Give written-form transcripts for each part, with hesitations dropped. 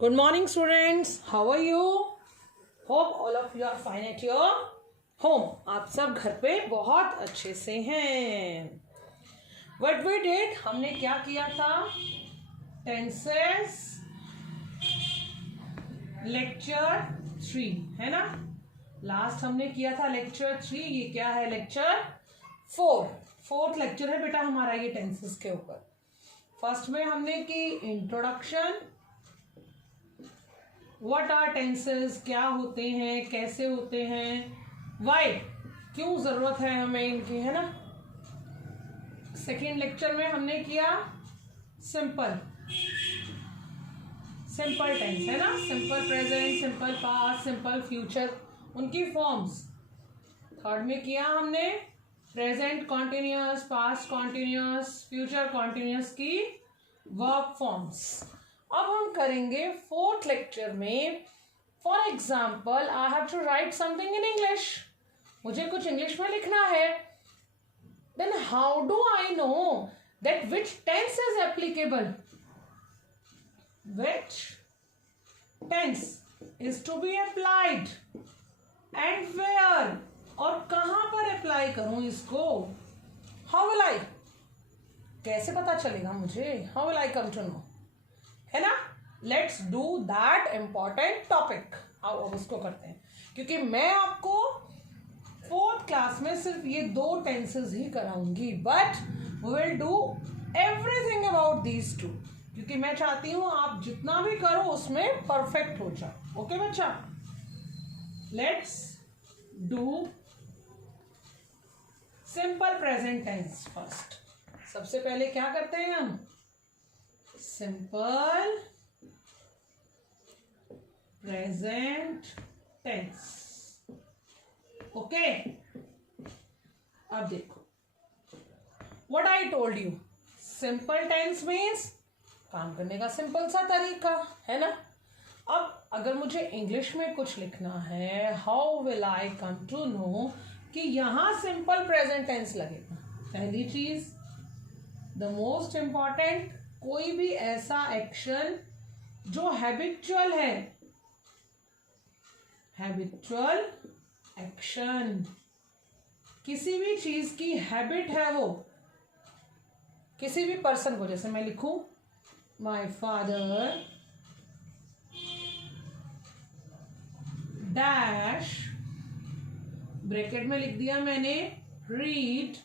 Good morning, students. How are you? Hope all of you are fine at your home. आप सब घर पे बहुत अच्छे से हैं. What we did? हमने क्या किया था? Tenses Lecture 3 है ना? लास्ट हमने किया था लेक्चर 3. ये क्या है? लेक्चर 4. फोर्थ लेक्चर है बेटा हमारा ये टेंसेस के ऊपर. फर्स्ट में हमने की इंट्रोडक्शन. व्हाट आर टेंसेस, क्या होते हैं, कैसे होते हैं, वाई, क्यों जरूरत है हमें इनकी, है ना. सेकेंड लेक्चर में हमने किया सिंपल टेंस, है ना. Simple present, simple past, simple future, उनकी फॉर्म्स. थर्ड में किया हमने present continuous, past continuous, future continuous की वर्ब फॉर्म्स. अब हम करेंगे फोर्थ लेक्चर में. For example I have to write something in English. मुझे कुछ इंग्लिश में लिखना है. Then how do I know that which tense is applicable, which tense is to be applied and where, और कहां पर अप्लाई करूं इसको. हाउ विल आई, कैसे पता चलेगा मुझे. How will I come to know, है ना. Let's do that important topic. अब उसको करते हैं, क्योंकि मैं आपको फोर्थ क्लास में सिर्फ ये 2 टेंसेस ही कराऊंगी, but we will do everything about these 2, क्योंकि मैं चाहती हूं आप जितना भी करो उसमें परफेक्ट हो जाओ. ओके बच्चा, let's do simple present tense first. सबसे पहले क्या करते हैं हम, सिंपल प्रेजेंट टेंस. ओके, अब देखो what I told you. Simple tense means काम करने का सिंपल सा तरीका, है ना. अब अगर मुझे इंग्लिश में कुछ लिखना है, how will I come to know कि यहां सिंपल प्रेजेंट टेंस लगेगा. पहली चीज, द मोस्ट इंपॉर्टेंट, कोई भी ऐसा एक्शन जो हैबिचुअल है, हैबिचुअल एक्शन, किसी भी चीज की हैबिट है वो, किसी भी पर्सन को, जैसे मैं लिखूं माय फादर डैश, ब्रैकेट में लिख दिया मैंने, रीड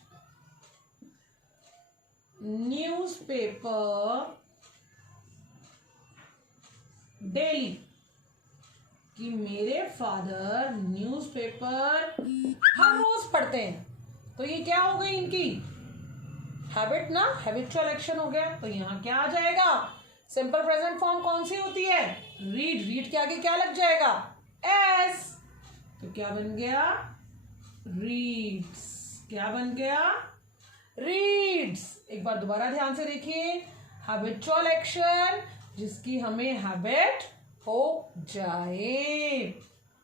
न्यूज़पेपर डेली, कि मेरे फादर न्यूज़पेपर हर रोज पढ़ते हैं. तो ये क्या हो गई इनकी हैबिट ना, हैबिचुअल एक्शन हो गया. तो यहां क्या आ जाएगा, सिंपल प्रेजेंट फॉर्म कौन सी होती है, रीड. रीड के आगे क्या लग जाएगा, एस. तो क्या बन गया, रीड्स. क्या बन गया, रीड्स. एक बार दोबारा ध्यान से देखिए, हैबिचुअल एक्शन जिसकी हमें हैबिट हो जाए.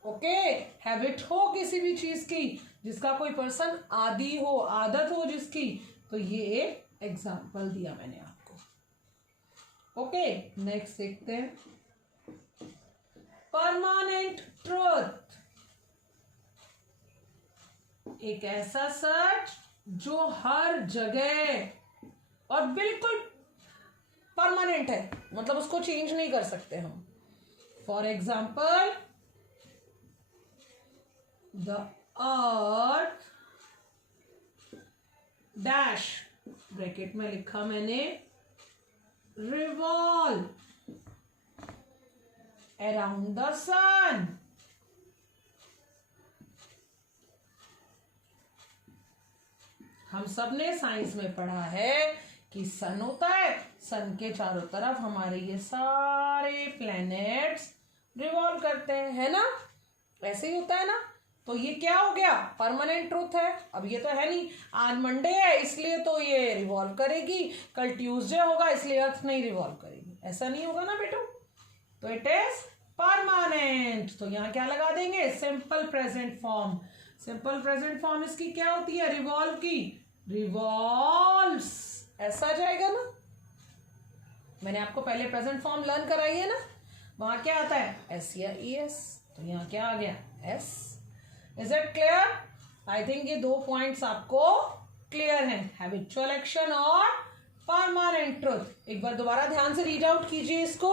ओके, हैबिट हो किसी भी चीज की, जिसका कोई पर्सन आदी हो, आदत हो जिसकी. तो ये एक एग्जांपल दिया मैंने आपको. ओके, नेक्स्ट देखते हैं. परमानेंट ट्रूथ, एक ऐसा सच जो हर जगह और बिल्कुल परमानेंट है, मतलब उसको चेंज नहीं कर सकते हम. For example, the earth dash, bracket में लिखा मैंने, रिवॉल्व अराउंड द सन. हम सब ने साइंस में पढ़ा है कि सन होता है, सन के चारों तरफ हमारे ये सारे प्लैनेट्स रिवॉल्व करते हैं, है ना. ऐसे ही होता है ना. तो ये क्या हो गया, परमानेंट ट्रूथ है. अब ये तो है नहीं, आज मंडे है इसलिए तो ये रिवॉल्व करेगी, कल ट्यूसडे होगा इसलिए अर्थ नहीं रिवॉल्व करेगी. ऐसा नहीं होगा ना बेटो. तो इट इज परमानेंट. तो यहाँ क्या लगा देंगे, simple present form. Simple present form इसकी क्या होती है, रिवॉल्व की, रिवॉल्व्स. ऐसा आ जाएगा ना. मैंने आपको पहले प्रेजेंट फॉर्म लर्न कराई है ना. वहां क्या आता है, एस या ई एस, तो यहाँ क्या आ गया, S. Is it clear? I think ये 2 पॉइंट्स आपको क्लियर हैं, हैबिचुअल एक्शन और परमानेंट ट्रुथ। एक बार दोबारा ध्यान से रीड आउट कीजिए इसको।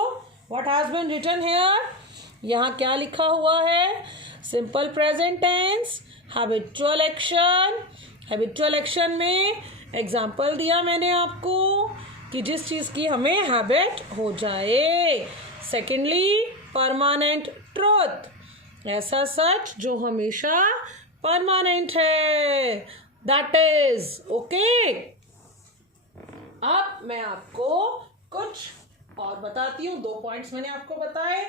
What has been written here, यहाँ क्या लिखा हुआ है, simple present tense, habitual action. Habitual action में एग्जाम्पल दिया मैंने आपको कि जिस चीज़ की हमें हैबिट हो जाए। सेकेंडली, परमानेंट ट्रुथ, ऐसा सच जो हमेशा परमानेंट है, दैट इज ओके। अब मैं आपको कुछ और बताती हूँ। 2 पॉइंट्स मैंने आपको बताए।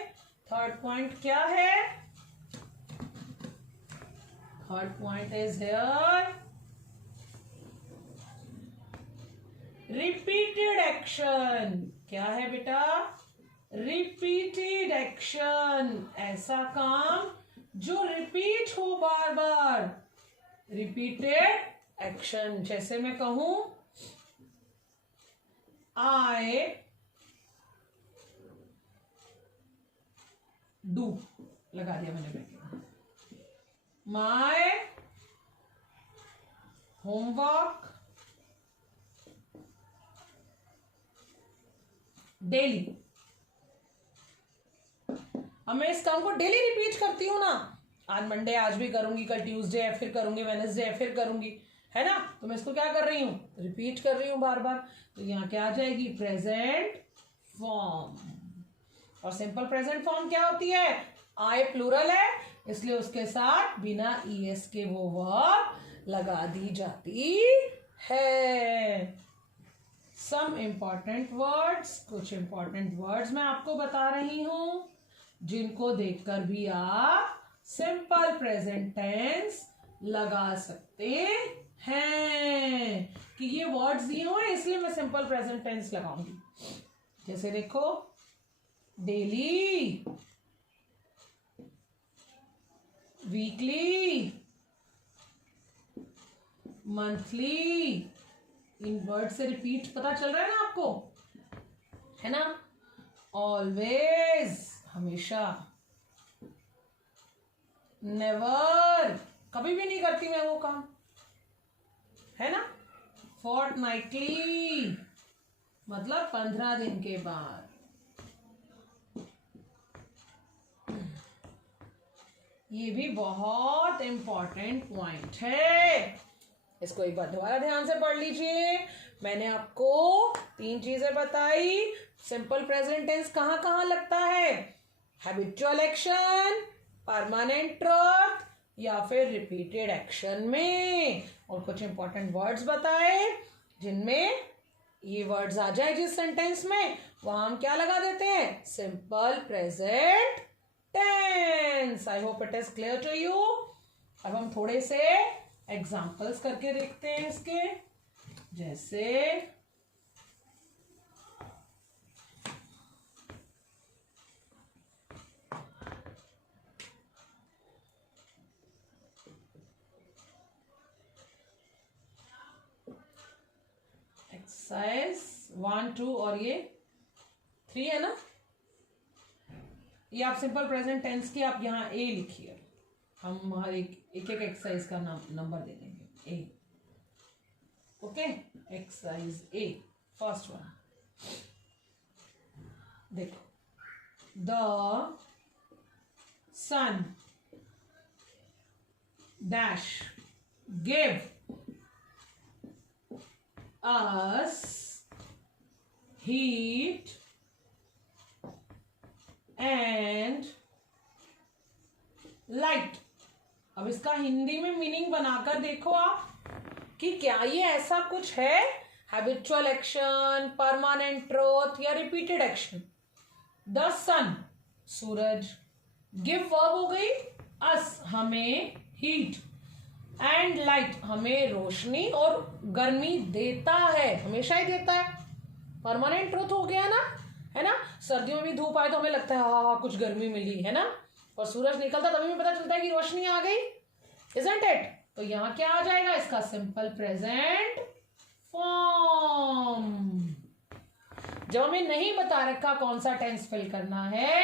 थर्ड पॉइंट क्या है, third point is here repeated action. क्या है बेटा, रिपीटेड एक्शन, ऐसा काम जो रिपीट हो बार बार, रिपीटेड एक्शन। जैसे मैं कहूं आई डू, लगा दिया मैंने ब्रैकेट, माय होमवर्क डेली। अब मैं इस काम को डेली रिपीट करती हूँ ना, आज मंडे आज भी करूंगी, कल ट्यूसडे है फिर करूंगी, वेडनेसडे है फिर करूंगी, है ना। तो मैं इसको क्या कर रही हूँ, रिपीट कर रही हूँ बार बार। तो यहाँ क्या आ जाएगी, प्रेजेंट फॉर्म। और सिंपल प्रेजेंट फॉर्म क्या होती है, आई प्लूरल है इसलिए उसके साथ बिना ईएस के वो वर्ब लगा दी जाती है। सम इंपॉर्टेंट वर्ड्स, कुछ इंपॉर्टेंट वर्ड्स मैं आपको बता रही हूं जिनको देखकर भी आप सिंपल प्रेजेंट टेंस लगा सकते हैं कि ये वर्ड्स दिए हुए इसलिए मैं सिंपल प्रेजेंट टेंस लगाऊंगी। जैसे देखो, डेली, वीकली, मंथली, इन वर्ड से रिपीट पता चल रहा है ना आपको, है ना। ऑलवेज, हमेशा, नेवर, कभी भी नहीं करती मैं वो काम, है ना। फोर्टनाइटली, मतलब 15 दिन के बाद। ये भी बहुत इंपॉर्टेंट पॉइंट है, इसको एक बार दोबारा ध्यान से पढ़ लीजिए। मैंने आपको 3 चीजें बताई। सिंपल प्रेजेंट टेंस कहाँ कहाँ लगता है, हैबिचुअल एक्शन, परमानेंट ट्रुथ या फिर रिपीटेड एक्शन में। और कुछ इंपॉर्टेंट वर्ड्स बताए जिनमें ये वर्ड्स आ जाए जिस सेंटेंस में, वहां हम क्या लगा देते हैं, simple present tense. I hope it is clear to you. अब हम थोड़े से एग्जाम्पल्स करके देखते हैं इसके। जैसे एक्सरसाइज 1, 2 और ये 3 है ना। ये आप सिंपल प्रेजेंट टेंस की आप यहाँ ए लिखिए, हम हर एक एक्सरसाइज का नंबर दे देंगे A. Okay, exercise A, first one. देखो, the sun dash give us heat and light. अब इसका हिंदी में मीनिंग बनाकर देखो आप कि क्या ये ऐसा कुछ है, हैबिचुअल एक्शन, परमानेंट ट्रुथ या रिपीटेड एक्शन। द सन, सूरज, गिव वर्ब हो गई, अस, हमें, हीट एंड लाइट, हमें रोशनी और गर्मी देता है, हमेशा ही देता है। परमानेंट ट्रुथ हो गया ना, है ना। सर्दियों में भी धूप आए तो हमें लगता है हाँ कुछ गर्मी मिली, है ना। और सूरज निकलता तभी भी पता चलता है कि रोशनी आ गई, इजंट इट। तो यहाँ क्या आ जाएगा, इसका सिंपल प्रेजेंट फॉर्म। जब हमें नहीं बता रखा कौन सा टेंस फिल करना है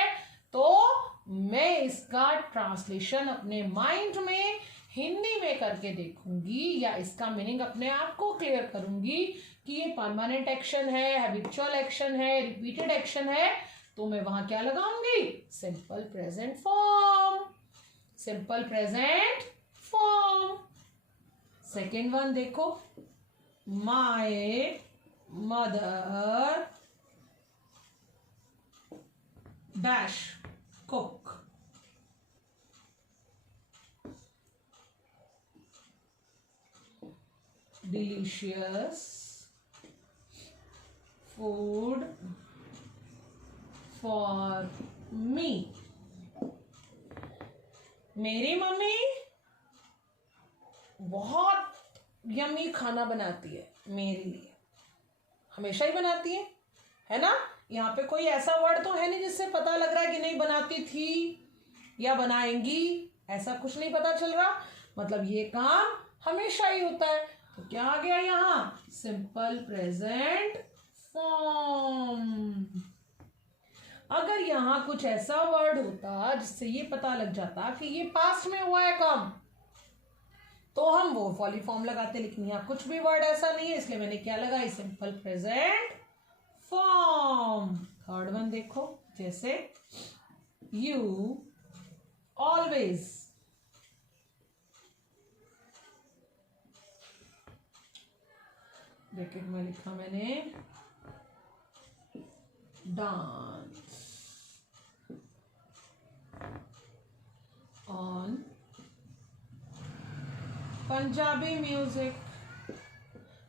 मैं इसका ट्रांसलेशन अपने माइंड में हिंदी में करके देखूंगी या इसका मीनिंग अपने आप को क्लियर करूंगी कि ये परमानेंट एक्शन है, हैबिचुअल एक्शन है, रिपीटेड एक्शन है, तो मैं वहां क्या लगाऊंगी? Simple present form. Simple present form. Second one देखो, my mother dash cook. Delicious food for me. मेरी मम्मी बहुत यम्मी खाना बनाती है मेरे लिए, हमेशा ही बनाती है ना। यहाँ पे कोई ऐसा वर्ड तो है नहीं जिससे पता लग रहा है कि नहीं बनाती थी या बनाएंगी, ऐसा कुछ नहीं पता चल रहा। मतलब ये काम हमेशा ही होता है। तो क्या आ गया यहाँ? Simple present form. अगर यहाँ कुछ ऐसा वर्ड होता जिससे ये पता लग जाता कि ये पास्ट में हुआ है काम, तो हम वो वाली फॉर्म लगाते, लेकिन यहाँ कुछ भी वर्ड ऐसा नहीं है, इसलिए मैंने क्या लगाई? Simple present form. Third one देखो, जैसे यू ऑलवेज ब्रैकेट में लिखा मैंने डांस ऑन पंजाबी म्यूजिक।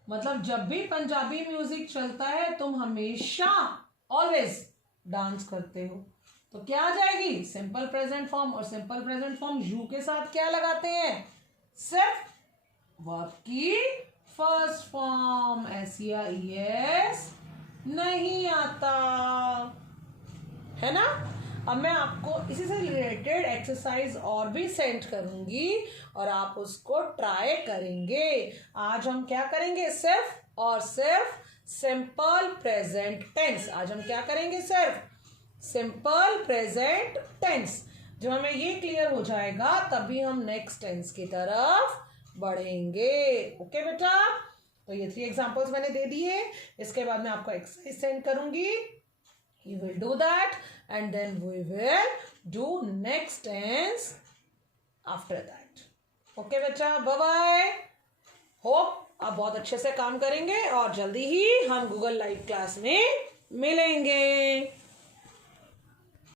मतलब जब भी पंजाबी म्यूजिक चलता है तुम हमेशा ऑलवेज डांस करते हो। तो क्या आ जाएगी? Simple present form. और सिंपल प्रेजेंट फॉर्म यू के साथ क्या लगाते हैं? सिर्फ वर्ब की फर्स्ट फॉर्म। SES नहीं आता है ना। अब मैं आपको इसी से रिलेटेड एक्सरसाइज और भी सेंड करूंगी और आप उसको ट्राई करेंगे। आज हम क्या करेंगे? सिर्फ और सिर्फ सिंपल प्रेजेंट टेंस। आज हम क्या करेंगे? सिर्फ सिंपल प्रेजेंट टेंस। जब हमें ये क्लियर हो जाएगा तभी हम नेक्स्ट टेंस की तरफ बढ़ेंगे। ओके बेटा, तो ये 3 एग्जांपल्स मैंने दे दिए। इसके बाद मैं आपको एक्सरसाइज सेंड करूंगी। You will do that and then we will do next tense after that. Okay बच्चा, bye bye. Hope आप बहुत अच्छे से काम करेंगे और जल्दी ही हम गूगल लाइव क्लास में मिलेंगे।